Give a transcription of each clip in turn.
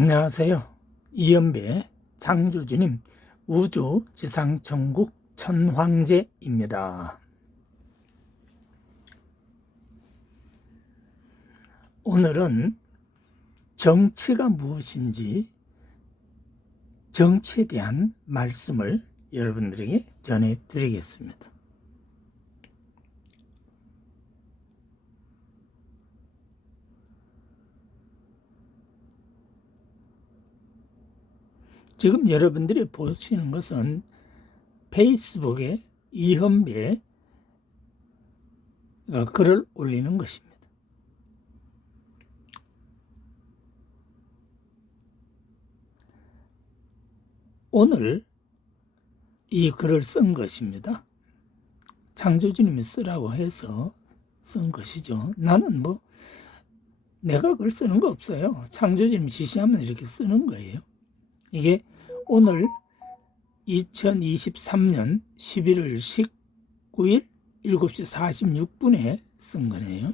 안녕하세요. 이연배 창조주님 우주지상천국 천황제입니다. 오늘은 정치가 무엇인지 정치에 대한 말씀을 여러분들에게 전해드리겠습니다. 지금 여러분들이 보시는 것은 페이스북에 이현배가 글을 올리는 것입니다. 오늘 이 글을 쓴 것입니다. 창조주님이 쓰라고 해서 쓴 것이죠. 나는 내가 글 쓰는 거 없어요. 창조주님이 지시하면 이렇게 쓰는 거예요. 이게 오늘 2023년 11월 19일 7시 46분에 쓴 거네요.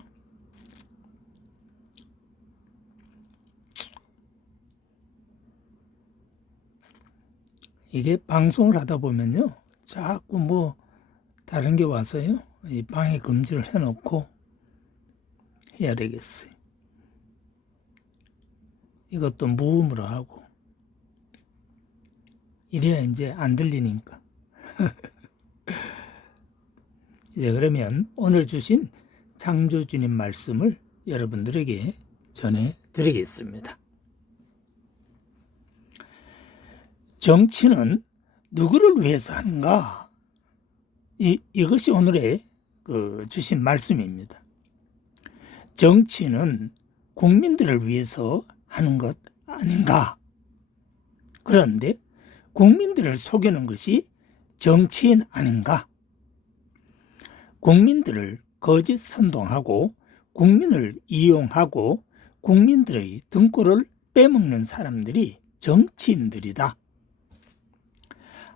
이게 방송을 하다 보면요, 자꾸 다른 게 와서요, 이 방해 금지를 해놓고 해야 되겠어요. 이것도 무음으로 하고. 이래야 이제 안 들리니까. 이제 그러면 오늘 주신 창조주님 말씀을 여러분들에게 전해드리겠습니다. 정치는 누구를 위해서 하는가? 이것이 오늘의 주신 말씀입니다. 정치는 국민들을 위해서 하는 것 아닌가? 그런데 국민들을 속이는 것이 정치인 아닌가? 국민들을 거짓 선동하고 국민을 이용하고 국민들의 등골을 빼먹는 사람들이 정치인들이다.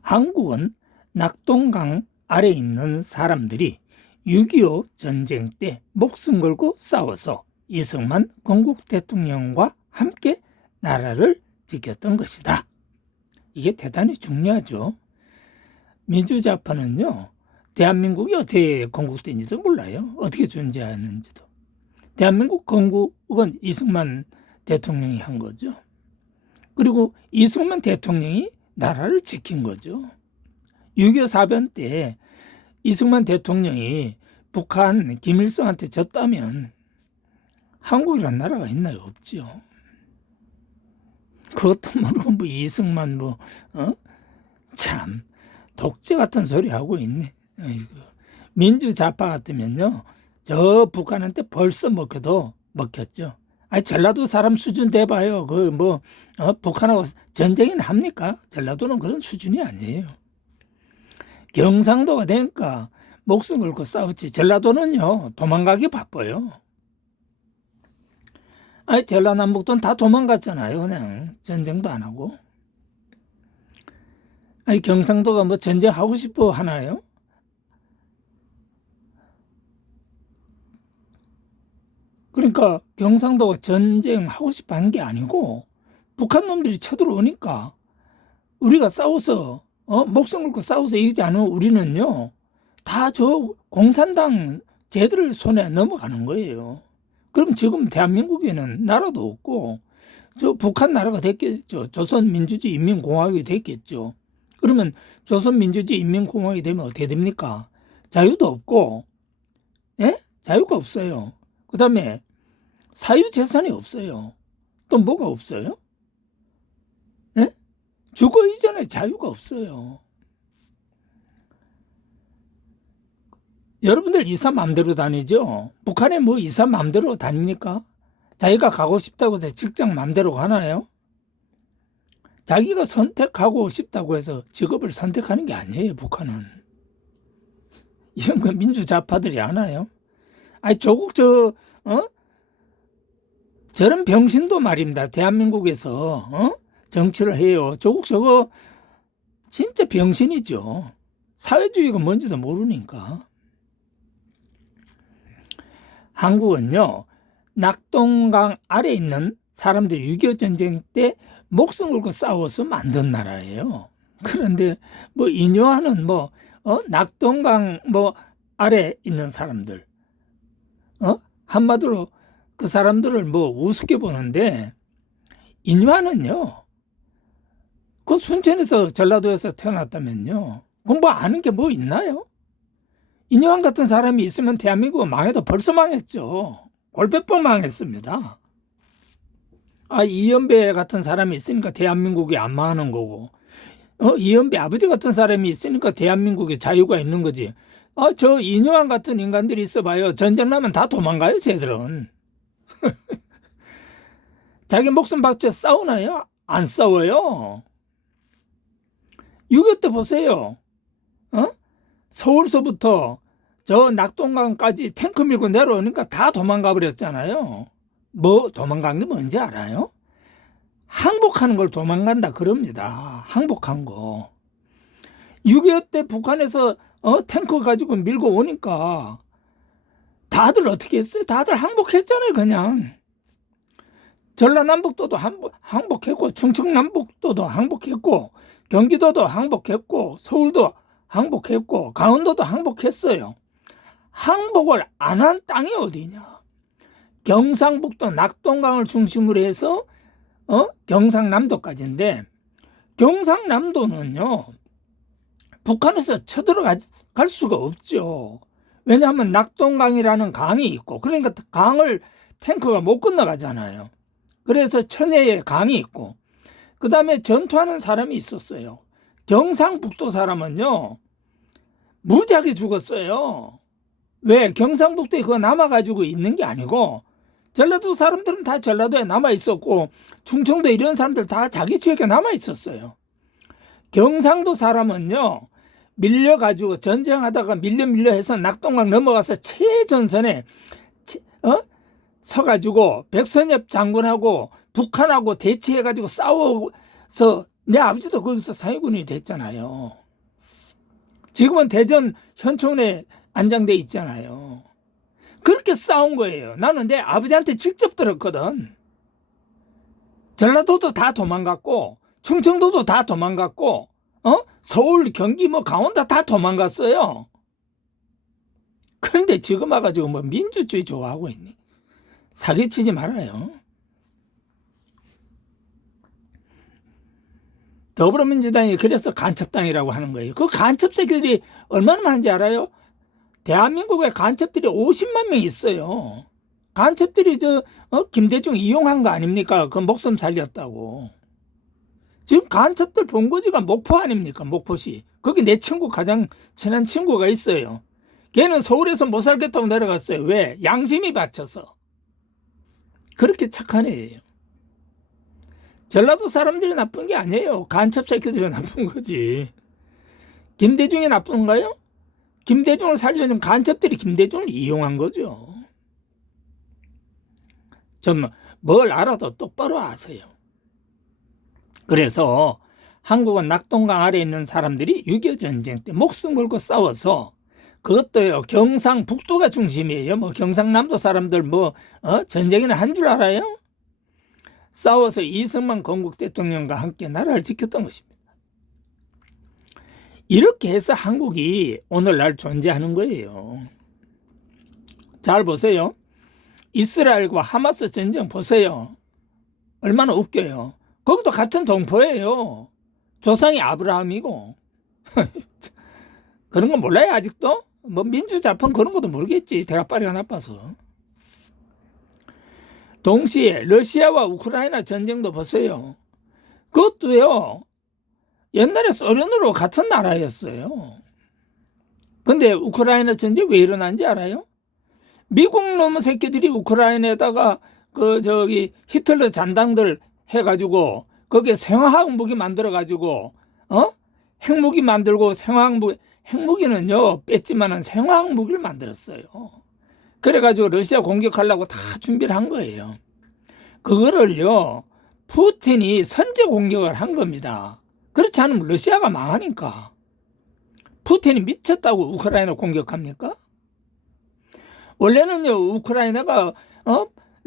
한국은 낙동강 아래 있는 사람들이 6.25 전쟁 때 목숨 걸고 싸워서 이승만 건국 대통령과 함께 나라를 지켰던 것이다. 이게 대단히 중요하죠. 민주좌파는요, 대한민국이 어떻게 건국된지도 몰라요. 어떻게 존재하는지도. 대한민국 건국은 이승만 대통령이 한 거죠. 그리고 이승만 대통령이 나라를 지킨 거죠. 6.25 사변 때 이승만 대통령이 북한 김일성한테 졌다면 한국이란 나라가 있나요? 없죠. 그것도 모르고 이승만 참 독재 같은 소리 하고 있네. 아이고. 민주좌파 같으면요, 저 북한한테 벌써 먹혔죠. 아니, 전라도 사람 수준 돼봐요. 북한하고 전쟁이나 합니까? 전라도는 그런 수준이 아니에요. 경상도가 되니까 목숨 걸고 싸우지. 전라도는요, 도망가기 바빠요. 아니, 전라남북도는 다 도망갔잖아요. 그냥 전쟁도 안 하고. 아니, 경상도가 전쟁하고 싶어 하나요? 그러니까 경상도가 전쟁하고 싶어 한 게 아니고 북한 놈들이 쳐들어오니까 우리가 싸워서 목숨 걸고 싸워서 이기지 않으면 우리는요, 다 저 공산당 쟤들 손에 넘어가는 거예요. 그럼 지금 대한민국에는 나라도 없고 저 북한 나라가 됐겠죠. 조선민주주의 인민공화국이 됐겠죠. 그러면 조선민주주의 인민공화국이 되면 어떻게 됩니까? 자유도 없고, 예? 자유가 없어요. 그 다음에 사유재산이 없어요. 또 뭐가 없어요? 예? 주거 이전에 자유가 없어요. 여러분들 이사 맘대로 다니죠? 북한에 이사 맘대로 다닙니까? 자기가 가고 싶다고 해서 직장 맘대로 가나요? 자기가 선택하고 싶다고 해서 직업을 선택하는 게 아니에요, 북한은. 이런 거 민주좌파들이 아나요? 아니, 조국 저런 병신도 말입니다. 대한민국에서 정치를 해요. 조국 저거 진짜 병신이죠. 사회주의가 뭔지도 모르니까. 한국은요, 낙동강 아래 있는 사람들이 6.25 전쟁 때 목숨 걸고 싸워서 만든 나라예요. 그런데 뭐 인요하는 낙동강 아래 있는 사람들, 한마디로 그 사람들을 우습게 보는데, 인요하는요, 그 순천에서 전라도에서 태어났다면요, 그럼 아는 게 뭐 있나요? 인요한 같은 사람이 있으면 대한민국은 망해도 벌써 망했죠. 골배뻔 망했습니다. 이연배 같은 사람이 있으니까 대한민국이 안 망하는 거고, 이연배 아버지 같은 사람이 있으니까 대한민국에 자유가 있는 거지. 저 인요한 같은 인간들이 있어봐요. 전쟁 나면 다 도망가요, 쟤들은. 자기 목숨 바쳐 싸우나요? 안 싸워요. 6.25 때 보세요. 서울서부터 저 낙동강까지 탱크 밀고 내려오니까 다 도망가 버렸잖아요. 도망간 게 뭔지 알아요? 항복하는 걸 도망간다 그럽니다. 항복한 거. 6.25 때 북한에서 탱크 가지고 밀고 오니까 다들 어떻게 했어요? 다들 항복했잖아요, 그냥. 전라남북도도 항복했고, 충청남북도도 항복했고, 경기도도 항복했고, 서울도 항복했고, 강원도도 항복했어요. 항복을 안 한 땅이 어디냐? 경상북도 낙동강을 중심으로 해서 경상남도까지인데, 경상남도는요, 북한에서 쳐들어갈 수가 없죠. 왜냐하면 낙동강이라는 강이 있고, 그러니까 강을 탱크가 못 건너가잖아요. 그래서 천혜에 강이 있고, 그 다음에 전투하는 사람이 있었어요. 경상북도 사람은요, 무지하게 죽었어요. 왜? 경상북도에 그거 남아가지고 있는 게 아니고, 전라도 사람들은 다 전라도에 남아있었고, 충청도 이런 사람들 다 자기 지역에 남아있었어요. 경상도 사람은요, 밀려가지고 전쟁하다가 밀려 해서 낙동강 넘어가서 최전선에 서가지고 백선엽 장군하고 북한하고 대치해가지고 싸워서 내 아버지도 거기서 사회군이 됐잖아요. 지금은 대전 현촌에 안장돼 있잖아요. 그렇게 싸운 거예요. 나는 내 아버지한테 직접 들었거든. 전라도도 다 도망갔고, 충청도도 다 도망갔고, 서울, 경기, 강원도 다 도망갔어요. 그런데 지금 와가지고 민주주의 좋아하고 있니? 사기치지 말아요. 더불어민주당이 그래서 간첩당이라고 하는 거예요. 그 간첩 새끼들이 얼마나 많은지 알아요? 대한민국에 간첩들이 50만 명 있어요. 간첩들이 김대중 이용한 거 아닙니까? 그 목숨 살렸다고. 지금 간첩들 본거지가 목포 아닙니까? 목포시. 거기 내 친구 가장 친한 친구가 있어요. 걔는 서울에서 못 살겠다고 내려갔어요. 왜? 양심이 바쳐서. 그렇게 착한 애예요. 전라도 사람들이 나쁜 게 아니에요. 간첩 새끼들이 나쁜 거지. 김대중이 나쁜가요? 김대중을 살려는 간첩들이 김대중을 이용한 거죠. 좀 뭘 알아도 똑바로 아세요. 그래서 한국은 낙동강 아래에 있는 사람들이 6.25 전쟁 때 목숨 걸고 싸워서, 그것도요, 경상북도가 중심이에요. 경상남도 사람들 전쟁이나 한 줄 알아요? 싸워서 이승만 건국 대통령과 함께 나라를 지켰던 것입니다. 이렇게 해서 한국이 오늘날 존재하는 거예요. 잘 보세요. 이스라엘과 하마스 전쟁 보세요. 얼마나 웃겨요. 거기도 같은 동포예요. 조상이 아브라함이고. 그런 거 몰라요, 아직도? 민주자폰 그런 것도 모르겠지. 대가빠리가 나빠서. 동시에 러시아와 우크라이나 전쟁도 보세요. 그것도요, 옛날에 소련으로 같은 나라였어요. 근데 우크라이나 전쟁 왜 일어난지 알아요? 미국 놈의 새끼들이 우크라이나에다가 히틀러 잔당들 해가지고 거기에 생화학 무기 만들어가지고 핵무기 만들고 핵무기는요 뺐지만은 생화학 무기를 만들었어요. 그래가지고 러시아 공격하려고 다 준비를 한 거예요. 그거를요 푸틴이 선제 공격을 한 겁니다. 그렇지 않으면 러시아가 망하니까. 푸틴이 미쳤다고 우크라이나 공격합니까? 원래는요 우크라이나가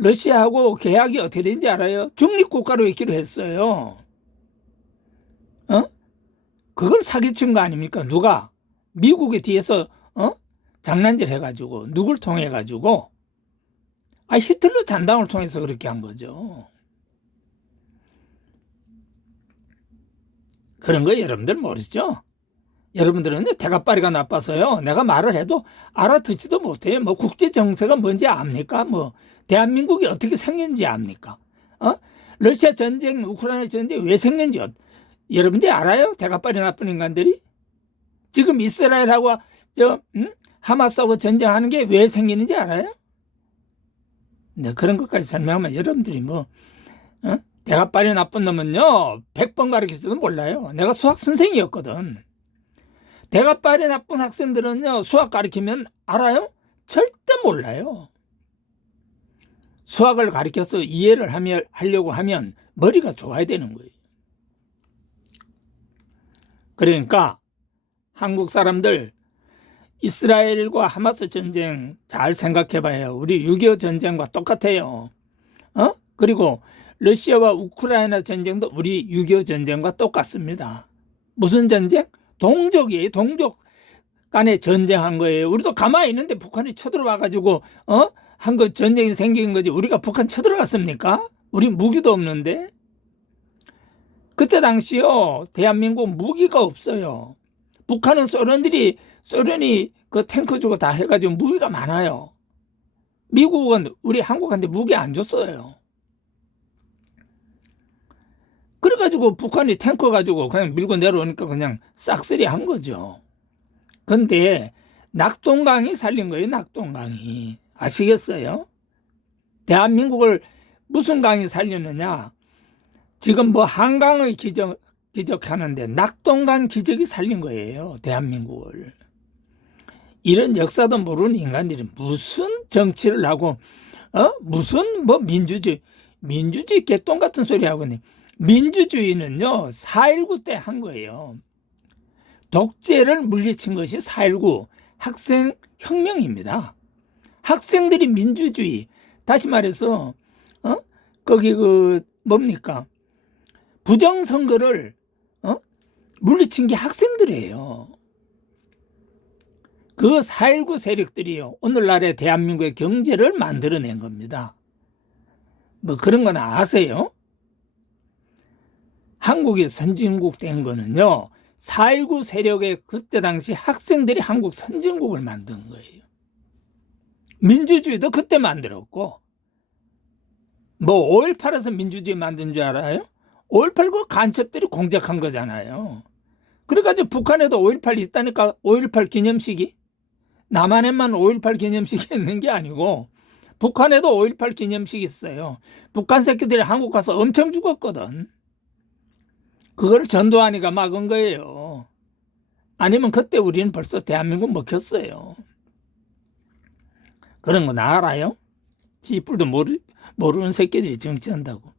러시아하고 계약이 어떻게 된지 알아요? 중립국가로 있기로 했어요. 그걸 사기친 거 아닙니까? 누가? 미국의 뒤에서 장난질 해가지고 누굴 통해 가지고 히틀러 잔당을 통해서 그렇게 한 거죠. 그런 거 여러분들 모르죠? 여러분들은 대가빠리가 나빠서요. 내가 말을 해도 알아듣지도 못해요. 뭐 국제 정세가 뭔지 압니까? 뭐 대한민국이 어떻게 생긴지 압니까? 러시아 전쟁, 우크라이나 전쟁 왜 생긴지 여러분들이 알아요? 대가빠리 나쁜 인간들이? 지금 이스라엘하고 하마스하고 전쟁하는 게 왜 생기는지 알아요? 네, 그런 것까지 설명하면 여러분들이 대가빠리 나쁜 놈은요 100번 가르쳐도 몰라요. 내가 수학 선생이었거든. 대가빠리 나쁜 학생들은요 수학 가르치면 알아요? 절대 몰라요. 수학을 가르쳐서 이해를 하려고 하면 머리가 좋아야 되는 거예요. 그러니까 한국 사람들 이스라엘과 하마스 전쟁 잘 생각해봐요. 우리 6.25 전쟁과 똑같아요. 그리고 러시아와 우크라이나 전쟁도 우리 6.25 전쟁과 똑같습니다. 무슨 전쟁? 동족이에요. 동족 간에 전쟁한 거예요. 우리도 가만히 있는데 북한이 쳐들어와가지고 한 거 전쟁이 생긴 거지. 우리가 북한 쳐들어갔습니까? 우리 무기도 없는데. 그때 당시요 대한민국 무기가 없어요. 북한은 소련이 그 탱크 주고 다 해가지고 무기가 많아요. 미국은 우리 한국한테 무기 안 줬어요. 그래가지고 북한이 탱크 가지고 그냥 밀고 내려오니까 그냥 싹쓸이 한 거죠. 근데 낙동강이 살린 거예요. 낙동강이. 아시겠어요? 대한민국을 무슨 강이 살렸느냐? 지금 뭐 한강의 기적하는데 낙동강 기적이 살린 거예요. 대한민국을. 이런 역사도 모르는 인간들이 무슨 정치를 하고 무슨 뭐 민주주의 개똥 같은 소리 하고네. 민주주의는요 4.19 때 한 거예요. 독재를 물리친 것이 4.19 학생혁명입니다. 학생들이 민주주의, 다시 말해서 거기 뭡니까 부정선거를 물리친 게 학생들이에요. 그 4.19 세력들이요 오늘날의 대한민국의 경제를 만들어낸 겁니다. 뭐 그런 건 아세요? 한국이 선진국 된 거는요 4.19 세력의 그때 당시 학생들이 한국 선진국을 만든 거예요. 민주주의도 그때 만들었고 뭐 5.18에서 민주주의 만든 줄 알아요? 5.18 그 간첩들이 공작한 거잖아요. 그래가지고 북한에도 5.18 있다니까. 5.18 기념식이 남한에만 5.18 기념식이 있는 게 아니고 북한에도 5.18 기념식이 있어요. 북한 새끼들이 한국 가서 엄청 죽었거든. 그걸 전두환이가 막은 거예요. 아니면 그때 우리는 벌써 대한민국 먹혔어요. 그런 거 나 알아요? 지뿔도 모르는 새끼들이 정치한다고.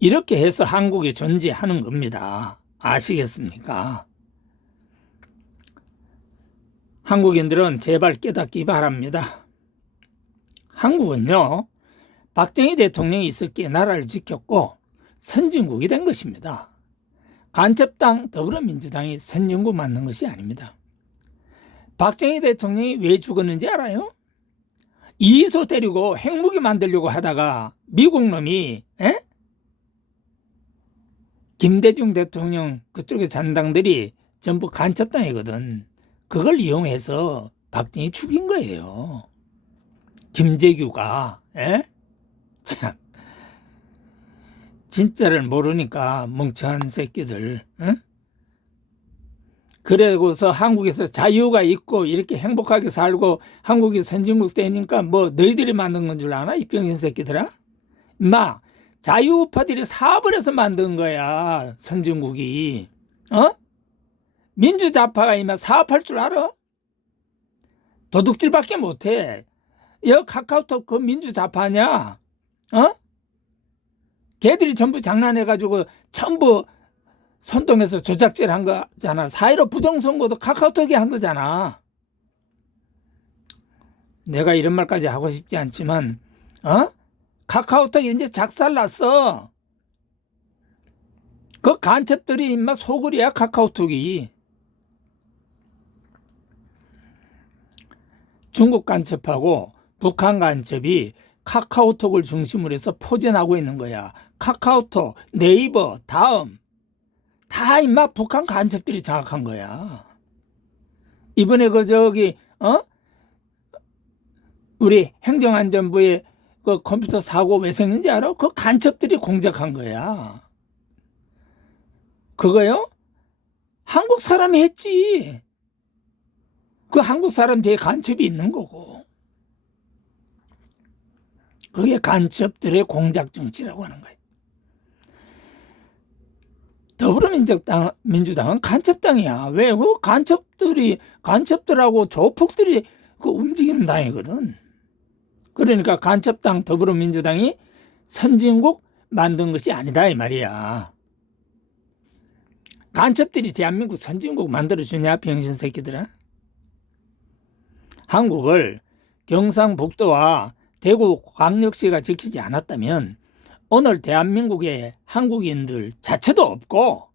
이렇게 해서 한국이 존재하는 겁니다. 아시겠습니까? 한국인들은 제발 깨닫기 바랍니다. 한국은요 박정희 대통령이 있었기에 나라를 지켰고 선진국이 된 것입니다. 간첩당 더불어민주당이 선진국 만든 것이 아닙니다. 박정희 대통령이 왜 죽었는지 알아요? 이희소 때리고 핵무기 만들려고 하다가 미국 놈이 김대중 대통령 그쪽의 잔당들이 전부 간첩당이거든. 그걸 이용해서 박정희 죽인 거예요. 김재규가. 참 진짜를 모르니까 멍청한 새끼들. 그러고서 한국에서 자유가 있고 이렇게 행복하게 살고 한국이 선진국 되니까 뭐 너희들이 만든 건 줄 아나? 이 병신 새끼들아. 인마 자유우파들이 사업을 해서 만든 거야 선진국이. 민주좌파가 이만 사업할 줄 알아? 도둑질밖에 못해. 여 카카오톡 그 민주좌파냐? 걔들이 전부 장난해가지고 전부 선동해서 조작질 한 거잖아. 4.15 부정선거도 카카오톡이 한 거잖아. 내가 이런 말까지 하고 싶지 않지만, 카카오톡이 이제 작살났어. 그 간첩들이 인마 소굴이야, 카카오톡이. 중국 간첩하고 북한 간첩이 카카오톡을 중심으로 해서 포진하고 있는 거야. 카카오톡, 네이버, 다음 다 인마 북한 간첩들이 장악한 거야. 이번에 우리 행정안전부의 그 컴퓨터 사고 왜 생긴지 알아? 그 간첩들이 공작한 거야. 그거요? 한국 사람이 했지. 그 한국 사람 뒤에 간첩이 있는 거고. 그게 간첩들의 공작 정치라고 하는 거예요. 민주당은 간첩당이야. 왜? 그 간첩들하고 조폭들이 그 움직이는 당이거든. 그러니까 간첩당 더불어민주당이 선진국 만든 것이 아니다 이 말이야. 간첩들이 대한민국 선진국 만들어주냐 병신 새끼들아. 한국을 경상북도와 대구 광역시가 지키지 않았다면 오늘 대한민국의 한국인들 자체도 없고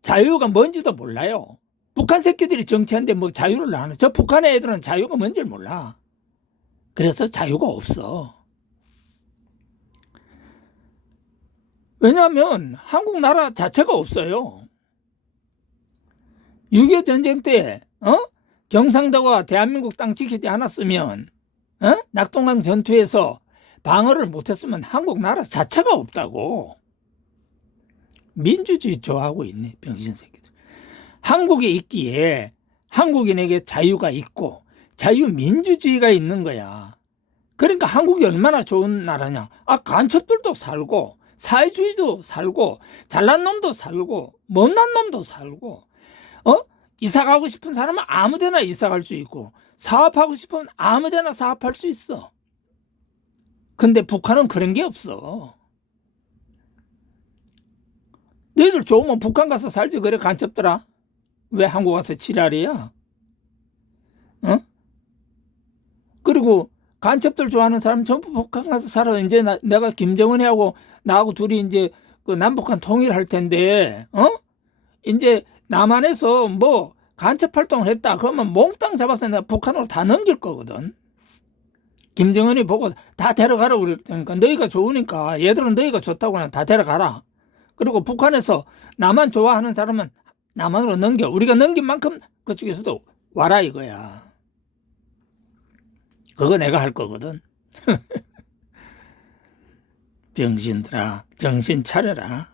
자유가 뭔지도 몰라요. 북한 새끼들이 정치하는데 뭐 자유를 하나? 저 북한의 애들은 자유가 뭔지를 몰라. 그래서 자유가 없어. 왜냐하면 한국 나라 자체가 없어요. 6.25 전쟁 때 경상도가 대한민국 땅 지키지 않았으면 낙동강 전투에서 방어를 못했으면 한국 나라 자체가 없다고. 민주주의 좋아하고 있네 병신 새끼들. 한국에 있기에 한국인에게 자유가 있고 자유민주주의가 있는 거야. 그러니까 한국이 얼마나 좋은 나라냐. 간첩들도 살고 사회주의도 살고 잘난 놈도 살고 못난 놈도 살고 이사 가고 싶은 사람은 아무데나 이사 갈 수 있고 사업하고 싶으면 아무데나 사업할 수 있어. 근데 북한은 그런 게 없어. 너희들 좋으면 북한 가서 살지 그래 간첩들아. 왜 한국 와서 지랄이야? 그리고 간첩들 좋아하는 사람 전부 북한 가서 살아. 이제 내가 김정은이하고 나하고 둘이 이제 그 남북한 통일할 텐데 이제 남한에서 뭐 간첩 활동을 했다 그러면 몽땅 잡아서 내가 북한으로 다 넘길 거거든. 김정은이 보고 다 데려가라 그럴 테니까 너희가 좋으니까 얘들은 너희가 좋다고 그냥 다 데려가라. 그리고 북한에서 나만 좋아하는 사람은 남한으로 넘겨. 우리가 넘긴 만큼 그쪽에서도 와라 이거야. 그거 내가 할 거거든. 병신들아 정신 차려라.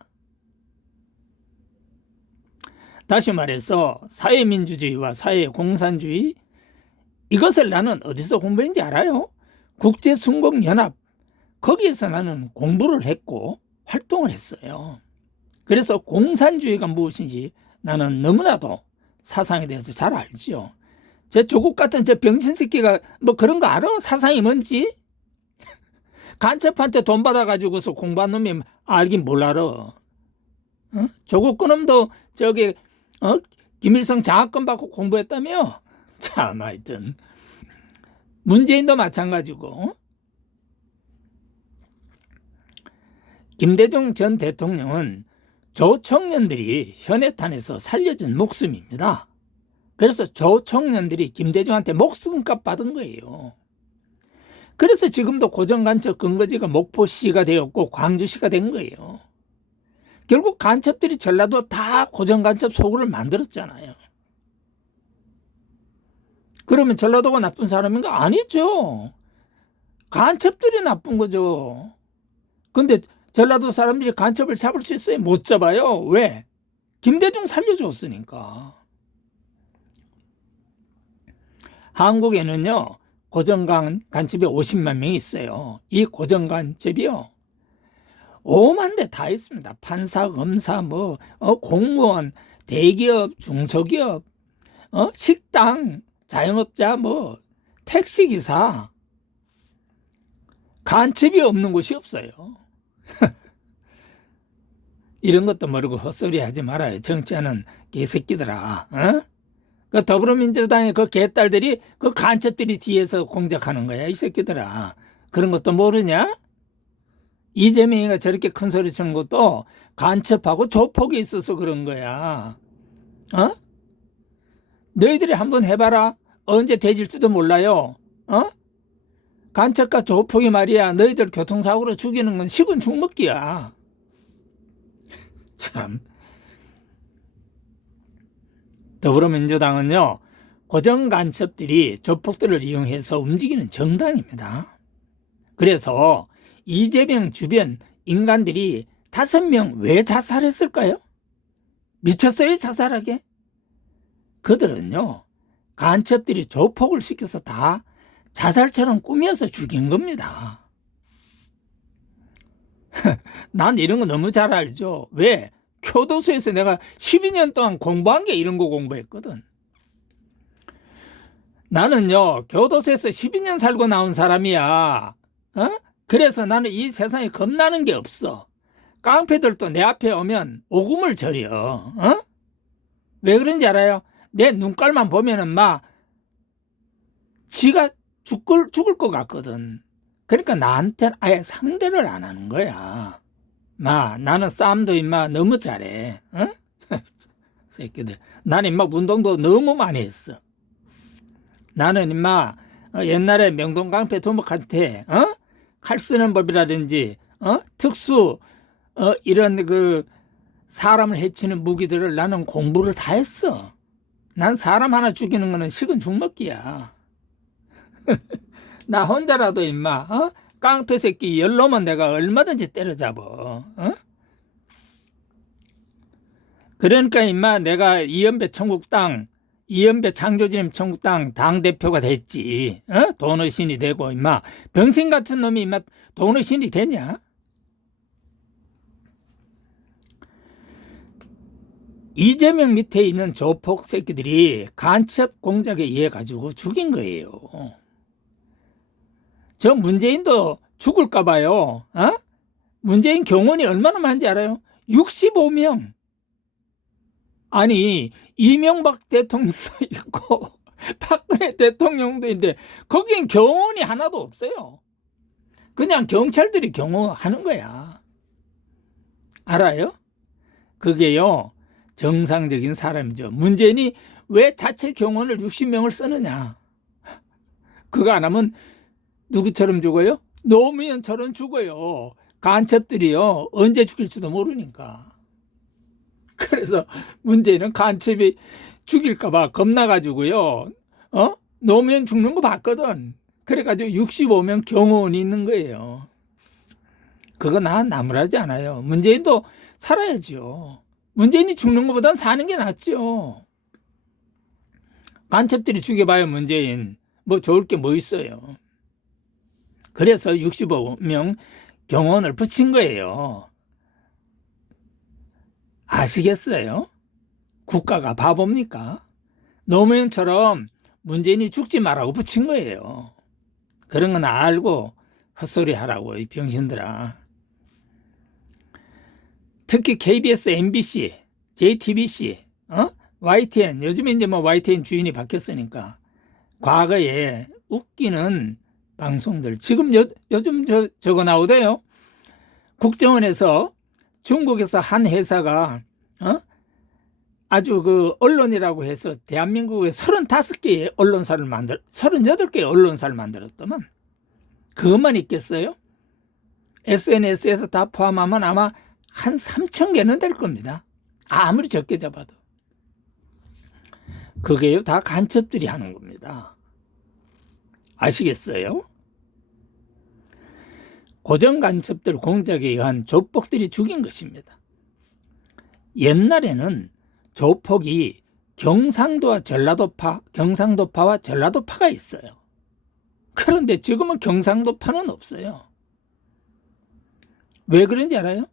다시 말해서 사회민주주의와 사회공산주의 이것을 나는 어디서 공부했는지 알아요? 국제순공연합 거기에서 나는 공부를 했고 활동을 했어요. 그래서 공산주의가 무엇인지 나는 너무나도 사상에 대해서 잘 알지요. 제 조국 같은 저 병신 새끼가 뭐 그런 거 알아? 사상이 뭔지? 간첩한테 돈 받아가지고서 공부한 놈이 알긴 뭘 알아. 조국 그놈도 김일성 장학금 받고 공부했다며? 참 하여튼 문재인도 마찬가지고. 김대중 전 대통령은 조청년들이 현해탄에서 살려준 목숨입니다. 그래서 조청년들이 김대중한테 목숨값 받은 거예요. 그래서 지금도 고정간첩 근거지가 목포시가 되었고 광주시가 된 거예요. 결국 간첩들이 전라도 다 고정간첩 소굴을 만들었잖아요. 그러면 전라도가 나쁜 사람인가? 아니죠. 간첩들이 나쁜 거죠. 근데 전라도 사람들이 간첩을 잡을 수 있어요? 못 잡아요. 왜? 김대중 살려줬으니까. 한국에는요 고정간첩이 50만 명이 있어요. 이 고정간첩이요 5만 대 다 있습니다. 판사, 검사, 공무원, 대기업, 중소기업, 식당, 자영업자, 택시기사. 간첩이 없는 곳이 없어요. 이런 것도 모르고 헛소리 하지 말아요. 정치하는 개새끼들아. 그 더불어민주당의 그 개딸들이 그 간첩들이 뒤에서 공작하는 거야, 이 새끼들아. 그런 것도 모르냐? 이재명이가 저렇게 큰 소리 치는 것도 간첩하고 조폭이 있어서 그런 거야. 어? 너희들이 한번 해봐라. 언제 되질지도 몰라요. 어? 간첩과 조폭이 말이야, 너희들 교통사고로 죽이는 건 식은 죽먹기야. 참. 더불어민주당은요, 고정 간첩들이 조폭들을 이용해서 움직이는 정당입니다. 그래서 이재명 주변 인간들이 5명 왜 자살했을까요? 미쳤어요, 자살하게? 그들은요, 간첩들이 조폭을 시켜서 다 자살처럼 꾸며서 죽인 겁니다. 난 이런 거 너무 잘 알죠. 왜? 교도소에서 내가 12년 동안 공부한 게 이런 거 공부했거든. 나는요, 교도소에서 12년 살고 나온 사람이야. 어? 그래서 나는 이 세상에 겁나는 게 없어. 깡패들도 내 앞에 오면 오금을 저려. 어? 왜 그런지 알아요? 내 눈깔만 보면은 막 지가 죽을 것 같거든. 그러니까 나한테는 아예 상대를 안 하는 거야. 나는 싸움도 임마 너무 잘해. 어? 새끼들. 나는 임마 운동도 너무 많이 했어. 나는 임마 옛날에 명동깡패 두목한테 칼 쓰는 법이라든지 특수 이런 그 사람을 해치는 무기들을 나는 공부를 다 했어. 난 사람 하나 죽이는 거는 식은 죽먹기야. 나 혼자라도 임마 깡패 새끼 열로만 내가 얼마든지 때려잡어. 그러니까 임마 내가 이연배 창조진임 청국당 당대표가 됐지. 돈의 신이 되고 임마 병신 같은 놈이 임마 돈의 신이 되냐? 이재명 밑에 있는 조폭 새끼들이 간첩 공작에 의해 가지고 죽인 거예요. 저 문재인도 죽을까 봐요. 문재인 경호원이 얼마나 많은지 알아요? 65명. 아니 이명박 대통령도 있고 박근혜 대통령도 있는데 거긴 경호원이 하나도 없어요. 그냥 경찰들이 경호하는 거야. 알아요? 그게요 정상적인 사람이죠. 문재인이 왜 자체 경호원을 60명을 쓰느냐? 그거 안 하면 누구처럼 죽어요? 노무현처럼 죽어요. 간첩들이요 언제 죽일지도 모르니까. 그래서 문재인은 간첩이 죽일까봐 겁나가지고요 노무현 죽는 거 봤거든. 그래가지고 65명 경호원이 있는 거예요. 그거 나 나무라지 않아요. 문재인도 살아야죠. 문재인이 죽는 것보단 사는 게 낫죠. 간첩들이 죽여봐요. 문재인 뭐 좋을 게 뭐 있어요. 그래서 65명 경호원을 붙인 거예요. 아시겠어요? 국가가 바보입니까? 노무현처럼 문재인이 죽지 말라고 붙인 거예요. 그런 건 알고 헛소리 하라고 이 병신들아. 특히 KBS, MBC, JTBC, YTN, 요즘에 이제 뭐 YTN 주인이 바뀌었으니까 과거에 웃기는 방송들 지금 요즘 저거 나오대요. 국정원에서 중국에서 한 회사가 아주 그 언론이라고 해서 대한민국에 35개의 언론사를 38개의 언론사를 만들었더만 그것만 있겠어요? SNS에서 다 포함하면 아마 한 3,000개는 될 겁니다. 아무리 적게 잡아도. 그게요 다 간첩들이 하는 겁니다. 아시겠어요? 고정 간첩들 공작에 의한 조폭들이 죽인 것입니다. 옛날에는 조폭이 경상도와 전라도파가 있어요. 그런데 지금은 경상도파는 없어요. 왜 그런지 알아요?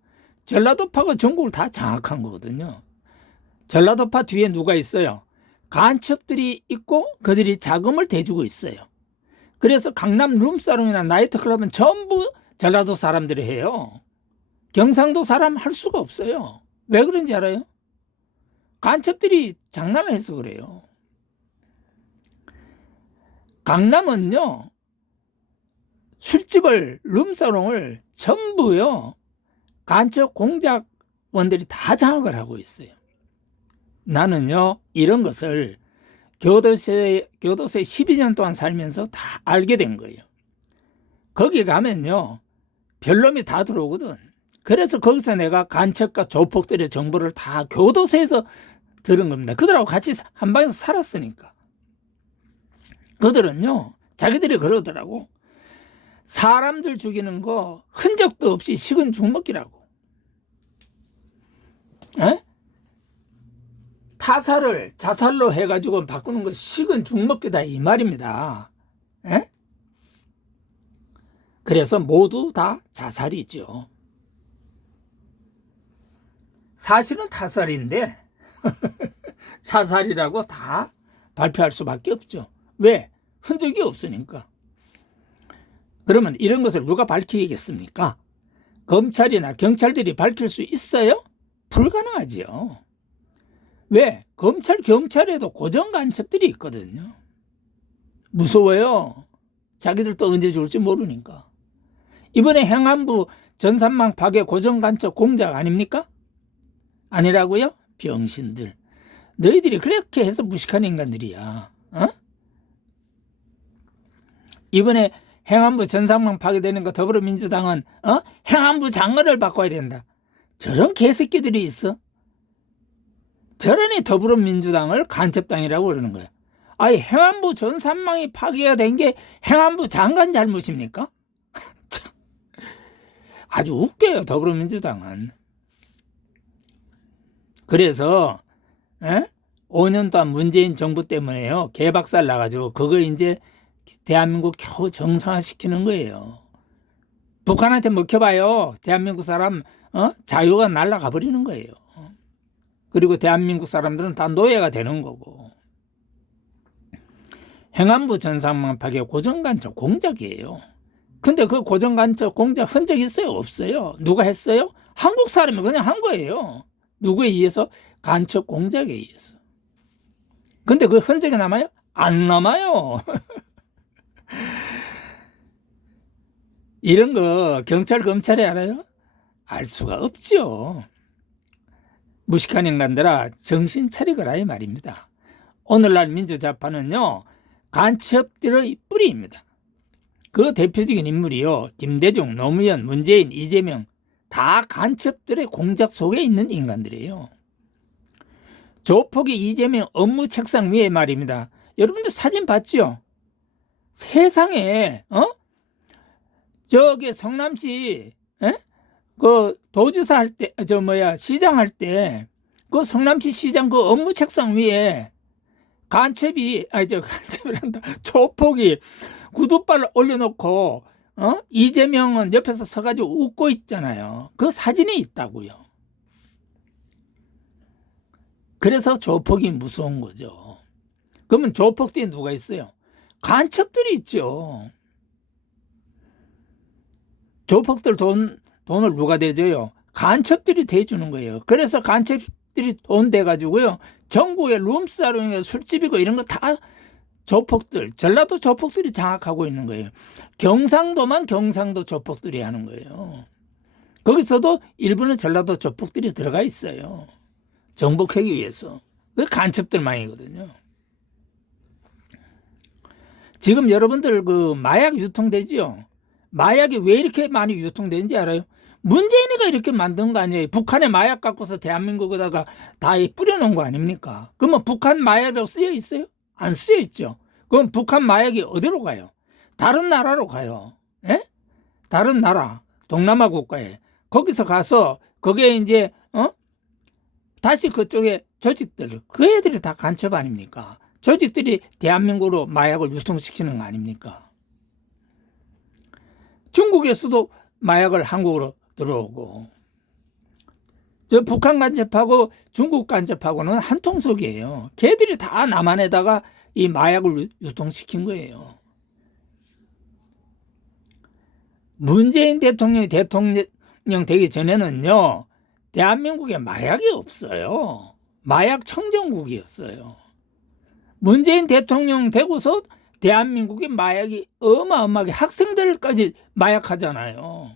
전라도파가 전국을 다 장악한 거거든요. 전라도파 뒤에 누가 있어요? 간첩들이 있고 그들이 자금을 대주고 있어요. 그래서 강남 룸사롱이나 나이트클럽은 전부 전라도 사람들이 해요. 경상도 사람 할 수가 없어요. 왜 그런지 알아요? 간첩들이 장난을 해서 그래요. 강남은요, 술집을, 룸사롱을 전부요, 간첩 공작원들이 다 장악을 하고 있어요. 나는요, 이런 것을 교도소에 12년 동안 살면서 다 알게 된 거예요. 거기 가면요, 별놈이 다 들어오거든. 그래서 거기서 내가 간첩과 조폭들의 정보를 다 교도소에서 들은 겁니다. 그들하고 같이 한 방에서 살았으니까. 그들은요, 자기들이 그러더라고. 사람들 죽이는 거 흔적도 없이 식은 죽먹기라고. 에? 타살을 자살로 해가지고 바꾸는 거 식은 죽먹기다 이 말입니다. 에? 그래서 모두 다 자살이죠. 사실은 타살인데 자살이라고 다 발표할 수밖에 없죠. 왜? 흔적이 없으니까. 그러면 이런 것을 누가 밝히겠습니까? 검찰이나 경찰들이 밝힐 수 있어요? 불가능하지요. 왜? 검찰, 경찰에도 고정간첩들이 있거든요. 무서워요. 자기들도 언제 죽을지 모르니까. 이번에 행안부 전산망 파괴 고정간첩 공작 아닙니까? 아니라고요? 병신들. 너희들이 그렇게 해서 무식한 인간들이야. 어? 이번에 행안부 전산망 파괴되는 거 더불어민주당은 행안부 장관을 바꿔야 된다. 저런 개새끼들이 있어? 저러니 더불어민주당을 간첩당이라고 그러는 거야. 아니 행안부 전산망이 파괴가 된 게 행안부 장관 잘못입니까? 아주 웃겨요, 더불어민주당은. 그래서 5년 동안 문재인 정부 때문에요, 개박살 나가지고 그거 이제 대한민국 겨우 정상화시키는 거예요. 북한한테 먹혀봐요. 대한민국 사람 자유가 날아가 버리는 거예요. 그리고 대한민국 사람들은 다 노예가 되는 거고. 행안부 전산망 파괴 고정간첩 공작이에요. 근데 그 고정간첩 공작 흔적 있어요? 없어요. 누가 했어요? 한국 사람이 그냥 한 거예요. 누구에 의해서? 간첩 공작에 의해서. 근데 그 흔적이 남아요? 안 남아요. 이런 거 경찰, 검찰이 알아요? 알 수가 없죠. 무식한 인간들아, 정신 차리거라 이 말입니다. 오늘날 민주좌파는요, 간첩들의 뿌리입니다. 그 대표적인 인물이요, 김대중, 노무현, 문재인, 이재명, 다 간첩들의 공작 속에 있는 인간들이에요. 조폭이 이재명 업무 책상 위에 말입니다. 여러분들 사진 봤죠? 세상에 저기 성남시 그 도지사 할 때 시장 할 때 그 성남시 시장 그 업무 책상 위에 간첩이란다, 조폭이 구두발을 올려놓고 이재명은 옆에서 서가지고 웃고 있잖아요. 그 사진이 있다고요. 그래서 조폭이 무서운 거죠. 그러면 조폭 뒤에 누가 있어요? 간첩들이 있죠. 조폭들 돈을 누가 대줘요? 간첩들이 대주는 거예요. 그래서 간첩들이 돈 대가지고요, 전국의 룸사롱에 술집이고 이런 거 다 조폭들, 전라도 조폭들이 장악하고 있는 거예요. 경상도만 경상도 조폭들이 하는 거예요. 거기서도 일부는 전라도 조폭들이 들어가 있어요. 정복하기 위해서. 그 간첩들만이거든요. 지금 여러분들 그 마약 유통되지요? 마약이 왜 이렇게 많이 유통되는지 알아요? 문재인이가 이렇게 만든 거 아니에요? 북한의 마약 갖고서 대한민국에다가 다 뿌려놓은 거 아닙니까? 그러면 북한 마약으로 쓰여 있어요? 안 쓰여 있죠. 그럼 북한 마약이 어디로 가요? 다른 나라로 가요. 예? 다른 나라, 동남아 국가에. 거기서 가서 거기에 이제 다시 그쪽에 조직들, 그 애들이 다 간첩 아닙니까? 조직들이 대한민국으로 마약을 유통시키는 거 아닙니까? 중국에서도 마약을 한국으로 들어오고, 저 북한 간첩하고 중국 간첩하고는 한 통속이에요. 걔들이 다 남한에다가 이 마약을 유통시킨 거예요. 문재인 대통령이 대통령 되기 전에는요, 대한민국에 마약이 없어요. 마약 청정국이었어요. 문재인 대통령 되고서 대한민국의 마약이 어마어마하게 학생들까지 마약하잖아요.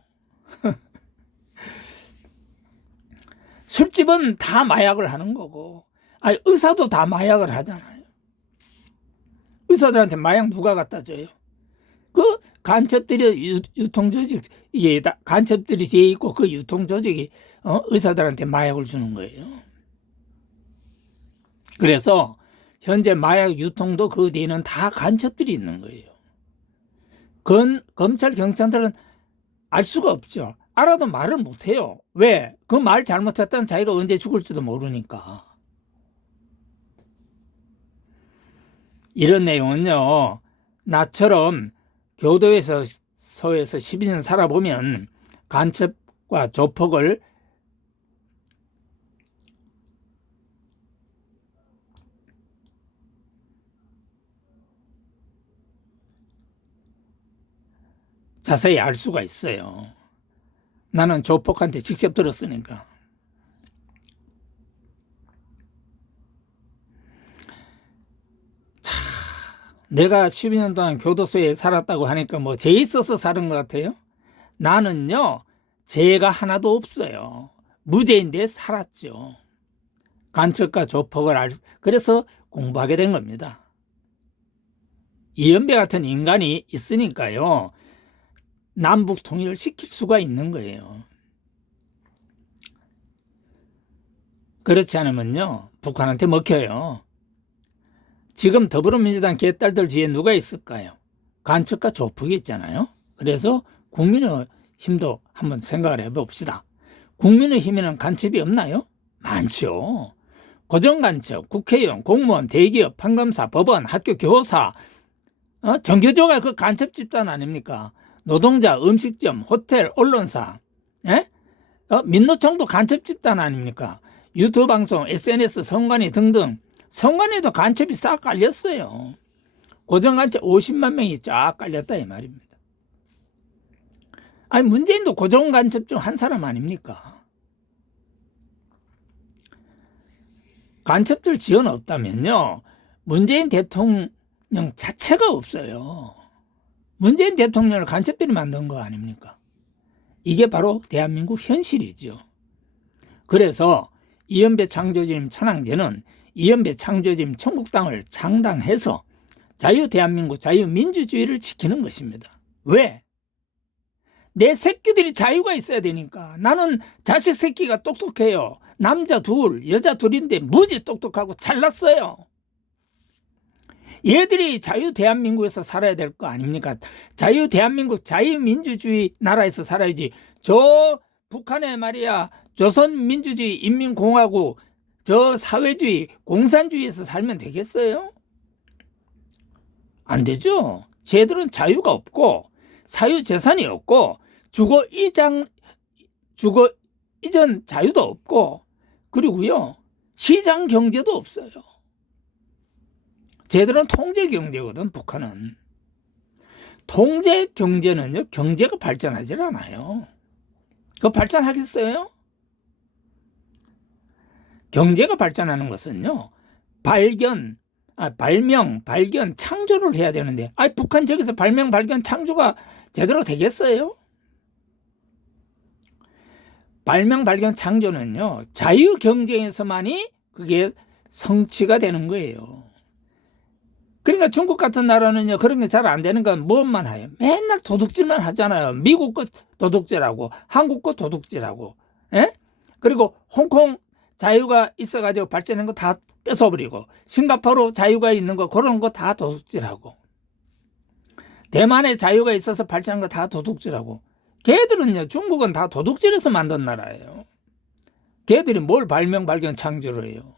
술집은 다 마약을 하는 거고, 의사도 다 마약을 하잖아요. 의사들한테 마약 누가 갖다 줘요? 그 간첩들이 유통조직, 간첩들이 뒤에 있고 그 유통조직이 의사들한테 마약을 주는 거예요. 그래서 현재 마약 유통도 그 뒤에는 다 간첩들이 있는 거예요. 검찰, 경찰들은 알 수가 없죠. 알아도 말을 못해요. 왜? 그 말 잘못했다는 자기가 언제 죽을지도 모르니까. 이런 내용은요, 나처럼 교도소에서 12년 살아보면 간첩과 조폭을 자세히 알 수가 있어요. 나는 조폭한테 직접 들었으니까. 자, 내가 12년 동안 교도소에 살았다고 하니까 뭐 죄 있어서 사는 것 같아요? 나는요, 죄가 하나도 없어요. 무죄인데 살았죠. 간첩과 조폭을 그래서 공부하게 된 겁니다. 이연배 같은 인간이 있으니까요, 남북 통일을 시킬 수가 있는 거예요. 그렇지 않으면요, 북한한테 먹혀요. 지금 더불어민주당 개딸들 뒤에 누가 있을까요? 간첩과 조폭이 있잖아요. 그래서 국민의힘도 한번 생각을 해봅시다. 국민의힘에는 간첩이 없나요? 많죠. 고정간첩, 국회의원, 공무원, 대기업, 판검사, 법원, 학교 교사, 정교조가 그 간첩 집단 아닙니까? 노동자, 음식점, 호텔, 언론사, 민노총도 간첩 집단 아닙니까? 유튜브 방송, SNS, 선관위 등등. 선관위도 간첩이 싹 깔렸어요. 고정간첩 50만 명이 쫙 깔렸다 이 말입니다. 문재인도 고정간첩 중 한 사람 아닙니까? 간첩들 지원 없다면요, 문재인 대통령 자체가 없어요. 문재인 대통령을 간첩들이 만든 거 아닙니까? 이게 바로 대한민국 현실이죠. 그래서 이연배 창조주님 천황제는 이연배 창조주님 청국당을 창당해서 자유대한민국 자유민주주의를 지키는 것입니다. 왜? 내 새끼들이 자유가 있어야 되니까. 나는 자식 새끼가 똑똑해요. 남자 둘, 여자 둘인데 무지 똑똑하고 잘났어요. 얘들이 자유대한민국에서 살아야 될 거 아닙니까? 자유대한민국 자유민주주의 나라에서 살아야지. 저 북한에 말이야, 조선민주주의 인민공화국 저 사회주의 공산주의에서 살면 되겠어요? 안 되죠. 쟤들은 자유가 없고 사유재산이 없고 주거 이전 자유도 없고, 그리고요, 시장 경제도 없어요. 쟤들은 통제 경제거든. 북한은 통제 경제는요, 경제가 발전하질 않아요. 그거 발전하겠어요? 경제가 발전하는 것은요, 발명, 발견, 창조를 해야 되는데, 북한 저기서 발명, 발견, 창조가 제대로 되겠어요? 발명, 발견, 창조는요, 자유 경쟁에서만이 그게 성취가 되는 거예요. 그러니까 중국 같은 나라는요, 그런 게 잘 안 되는 건 뭐만 해요? 맨날 도둑질만 하잖아요. 미국 거 도둑질하고, 한국 거 도둑질하고, 그리고 홍콩 자유가 있어가지고 발전한 거 다 뺏어버리고, 싱가포르 자유가 있는 거 그런 거 다 도둑질하고, 대만에 자유가 있어서 발전한 거 다 도둑질하고. 걔들은요, 중국은 다 도둑질해서 만든 나라예요. 걔들이 뭘 발명, 발견, 창조를 해요.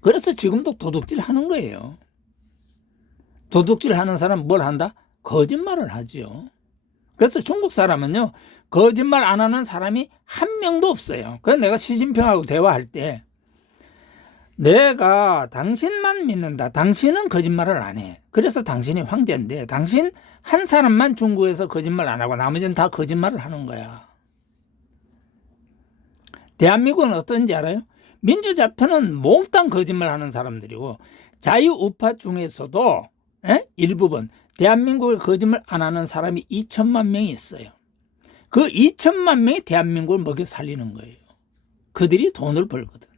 그래서 지금도 도둑질 하는 거예요. 도둑질 하는 사람은 뭘 한다? 거짓말을 하지요. 그래서 중국 사람은요, 거짓말 안 하는 사람이 한 명도 없어요. 그래서 내가 시진핑하고 대화할 때, 내가 당신만 믿는다. 당신은 거짓말을 안 해. 그래서 당신이 황제인데, 당신 한 사람만 중국에서 거짓말 안 하고 나머지는 다 거짓말을 하는 거야. 대한민국은 어떤지 알아요? 민주자표는 몽땅 거짓말 하는 사람들이고, 자유우파 중에서도 일부분 대한민국에 거짓말 안 하는 사람이 2천만 명이 있어요. 그 2천만 명이 대한민국을 먹여 살리는 거예요. 그들이 돈을 벌거든.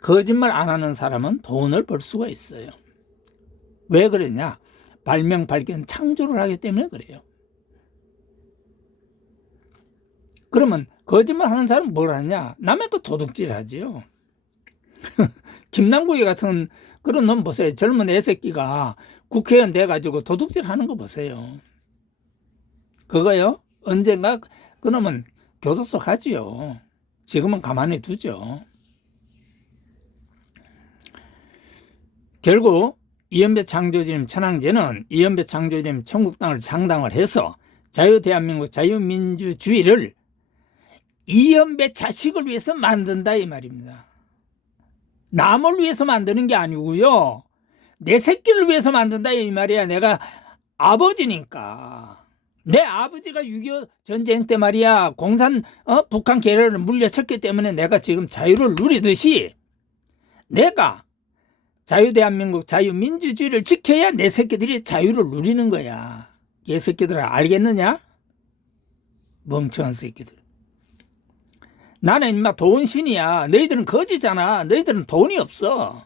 거짓말 안 하는 사람은 돈을 벌 수가 있어요. 왜 그러냐? 발명, 발견, 창조를 하기 때문에 그래요. 그러면 거짓말 하는 사람은 뭘 하냐? 남의 거 도둑질 하지요. 김남국이 같은 그런 놈 보세요. 젊은 애새끼가 국회의원 돼가지고 도둑질 하는 거 보세요. 그거요? 언젠가 그놈은 교도소 가지요. 지금은 가만히 두죠. 결국 이현배 창조주님 천황제는 이현배 창조주님 청국당을 창당을 해서 자유대한민국 자유민주주의를 이현배 자식을 위해서 만든다 이 말입니다. 남을 위해서 만드는 게 아니고요. 내 새끼를 위해서 만든다 이 말이야. 내가 아버지니까. 내 아버지가 6.25 전쟁 때 말이야 공산 북한 계열을 물려쳤기 때문에 내가 지금 자유를 누리듯이 내가 자유대한민국 자유민주주의를 지켜야 내 새끼들이 자유를 누리는 거야. 얘 새끼들 알겠느냐? 멍청한 새끼들. 나는 인마 돈신이야. 너희들은 거지잖아. 너희들은 돈이 없어.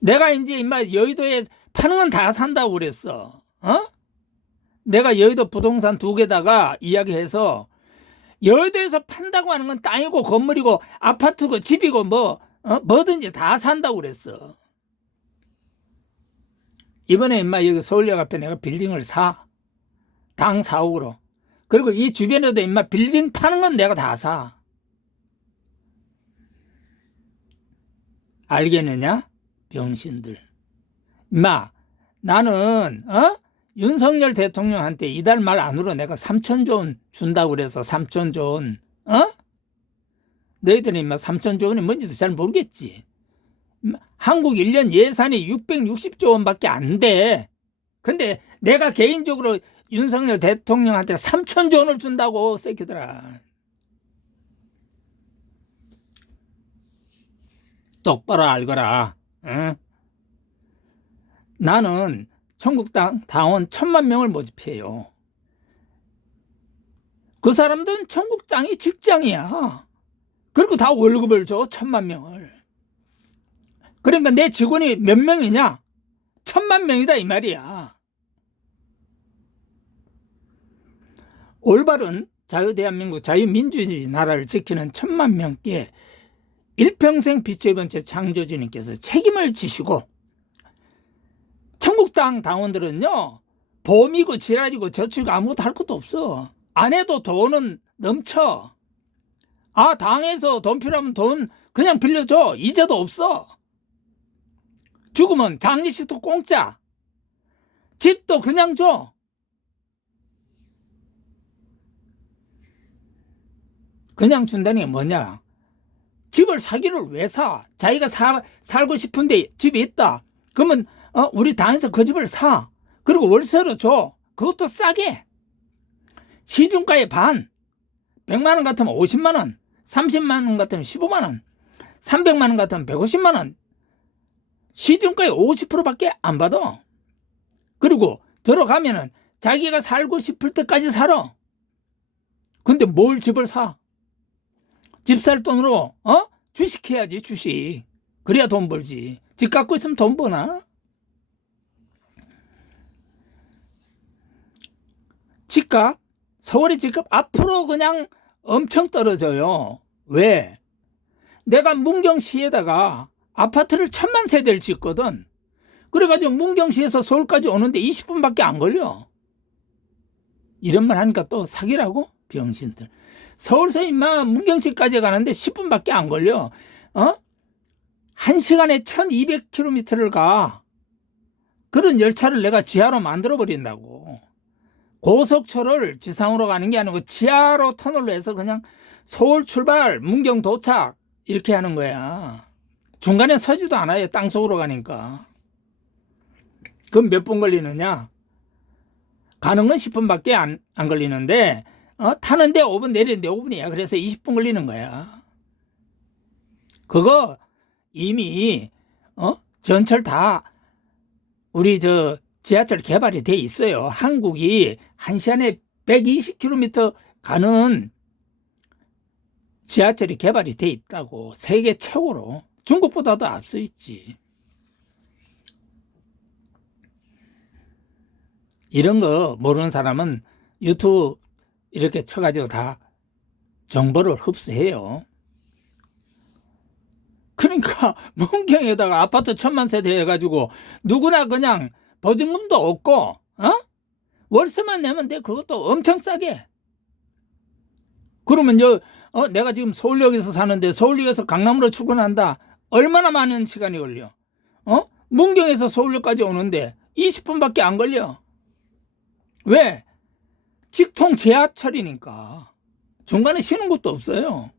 내가 이제 인마 여의도에 파는 건 다 산다고 그랬어. 내가 여의도 부동산 2개다가 이야기해서 여의도에서 판다고 하는 건 땅이고 건물이고 아파트고 집이고 뭐든지 다 산다고 그랬어. 이번에 인마 여기 서울역 앞에 내가 빌딩을 사. 당 4억으로. 그리고 이 주변에도 인마 빌딩 파는 건 내가 다 사. 알겠느냐? 병신들. 인마 나는 윤석열 대통령한테 이달 말 안으로 내가 3천조 원 준다고 그래서 3천조 원. 너희들은 인마 3천조 원이 뭔지도 잘 모르겠지. 한국 1년 예산이 660조 원밖에 안 돼. 근데 내가 개인적으로 윤석열 대통령한테 3천조 원을 준다고 새끼들아. 똑바로 알거라. 나는 청국당 당원 1,000만 명을 모집해요. 그 사람들은 청국당이 직장이야. 그리고 다 월급을 줘. 1,000만 명을. 그러니까 내 직원이 몇 명이냐? 1,000만 명이다 이 말이야. 올바른 자유대한민국 자유민주주의 나라를 지키는 1,000만 명께 일평생 빛의 창조주님께서 책임을 지시고, 청국당 당원들은요 보험이고 지랄이고 저축 아무것도 할 것도 없어. 안 해도 돈은 넘쳐. 당에서 돈 필요하면 돈 그냥 빌려줘. 이자도 없어. 죽으면 장례식도 공짜. 집도 그냥 줘. 그냥 준다는 게 뭐냐? 집을 사기를 왜 사? 자기가 살고 싶은데 집이 있다. 그러면 우리 당에서 그 집을 사. 그리고 월세로 줘. 그것도 싸게. 시중가의 반. 100만 원 같으면 50만 원. 30만 원 같으면 15만 원. 300만 원 같으면 150만 원. 시중가의 50%밖에 안 받아. 그리고 들어가면은 자기가 살고 싶을 때까지 살아. 근데 뭘 집을 사? 집 살 돈으로 주식해야지. 주식. 그래야 돈 벌지. 집 갖고 있으면 돈 버나? 집값, 서울의 집값 앞으로 그냥 엄청 떨어져요. 왜? 내가 문경시에다가 아파트를 1,000만 세대를 짓거든. 그래가지고 문경시에서 서울까지 오는데 20분밖에 안 걸려. 이런 말 하니까 또 사기라고? 병신들. 서울서 임마 문경시까지 가는데 10분밖에 안 걸려. 1시간에 1200km를 가. 그런 열차를 내가 지하로 만들어 버린다고. 고속철을 지상으로 가는 게 아니고 지하로 터널로 해서 그냥 서울 출발, 문경 도착 이렇게 하는 거야. 중간에 서지도 않아요. 땅속으로 가니까. 그럼 몇 분 걸리느냐? 가는 건 10분밖에 안 걸리는데 타는데 5분, 내리는데 5분이야. 그래서 20분 걸리는 거야. 그거 이미 전철 다 우리 지하철 개발이 돼 있어요. 한국이 1시간에 120km 가는 지하철이 개발이 돼 있다고. 세계 최고로. 중국보다도 앞서 있지. 이런 거 모르는 사람은 유튜브 이렇게 쳐가지고 다 정보를 흡수해요. 그러니까 문경에다가 아파트 1000만 세대 해가지고 누구나 그냥 보증금도 없고 월세만 내면 돼. 그것도 엄청 싸게. 그러면 내가 지금 서울역에서 사는데 서울역에서 강남으로 출근한다. 얼마나 많은 시간이 걸려? 문경에서 서울역까지 오는데 20분밖에 안 걸려. 왜? 직통 지하철이니까. 중간에 쉬는 곳도 없어요.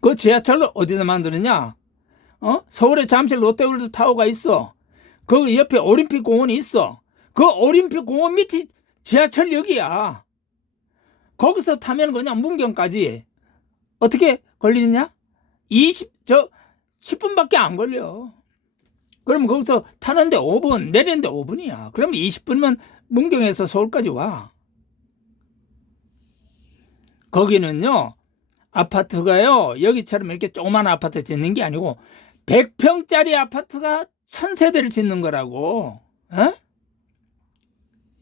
그 지하철을 어디다 만드느냐? 서울에 잠실 롯데월드 타워가 있어. 그 옆에 올림픽 공원이 있어. 그 올림픽 공원 밑이 지하철역이야. 거기서 타면 그냥 문경까지 어떻게 걸리느냐? 10분밖에 안 걸려. 그러면 거기서 타는데 5분, 내리는데 5분이야. 그러면 20분이면 문경에서 서울까지 와. 거기는요, 아파트가요, 여기처럼 이렇게 조그만 아파트 짓는 게 아니고 100평짜리 아파트가 1000세대를 짓는 거라고.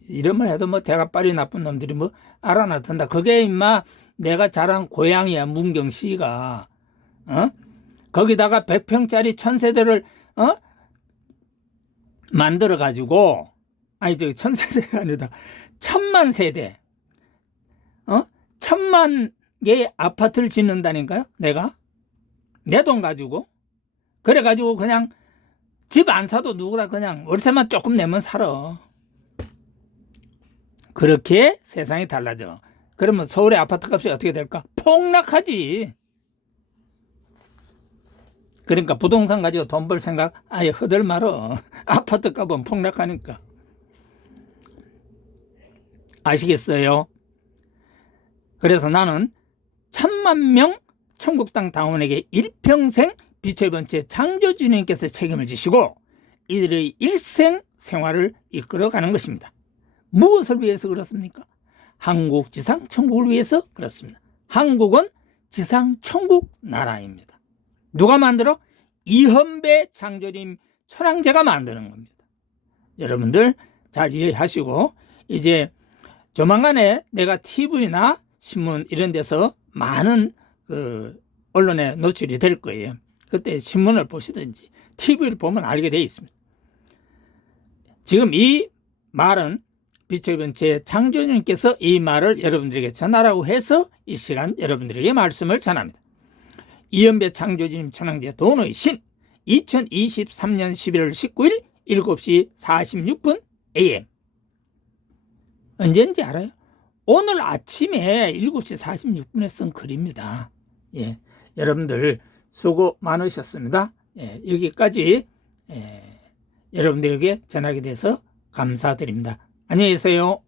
이름을 해도 뭐 대가빨이 나쁜 놈들이 뭐 알아놔둔다. 그게 임마 내가 자란 고향이야. 문경시가. 거기다가 100평짜리 1000세대를 만들어 가지고, 아니 1000세대가 아니다, 1000만 세대, 1000만 개의 아파트를 짓는다니까요. 내가 내 돈 가지고. 그래 가지고 그냥 집 안 사도 누구나 그냥 월세만 조금 내면 살아. 그렇게 세상이 달라져. 그러면 서울의 아파트 값이 어떻게 될까? 폭락하지. 그러니까 부동산 가지고 돈 벌 생각 아예 허들 말어. 아파트 값은 폭락하니까. 아시겠어요? 그래서 나는 1000만 명 천국당 당원에게 일평생 빛의 번째 창조주님께서 책임을 지시고 이들의 일생 생활을 이끌어가는 것입니다. 무엇을 위해서 그렇습니까? 한국 지상 천국을 위해서 그렇습니다. 한국은 지상 천국 나라입니다. 누가 만들어? 이현배 창조님 천황제가 만드는 겁니다. 여러분들 잘 이해하시고, 이제 조만간에 내가 TV나 신문 이런 데서 많은 언론에 노출이 될 거예요. 그때 신문을 보시든지 TV를 보면 알게 되어 있습니다. 지금 이 말은 빛의 번째 창조주님께서 이 말을 여러분들에게 전하라고 해서 이 시간 여러분들에게 말씀을 전합니다. 이현배 창조주님 천황제 도노의 신, 2023년 11월 19일 7시 46분 AM. 언제인지 알아요? 오늘 아침에 7시 46분에 쓴 글입니다. 예, 여러분들 수고 많으셨습니다. 예, 여기까지 여러분들에게 전하게 돼서 감사드립니다. 안녕히 계세요.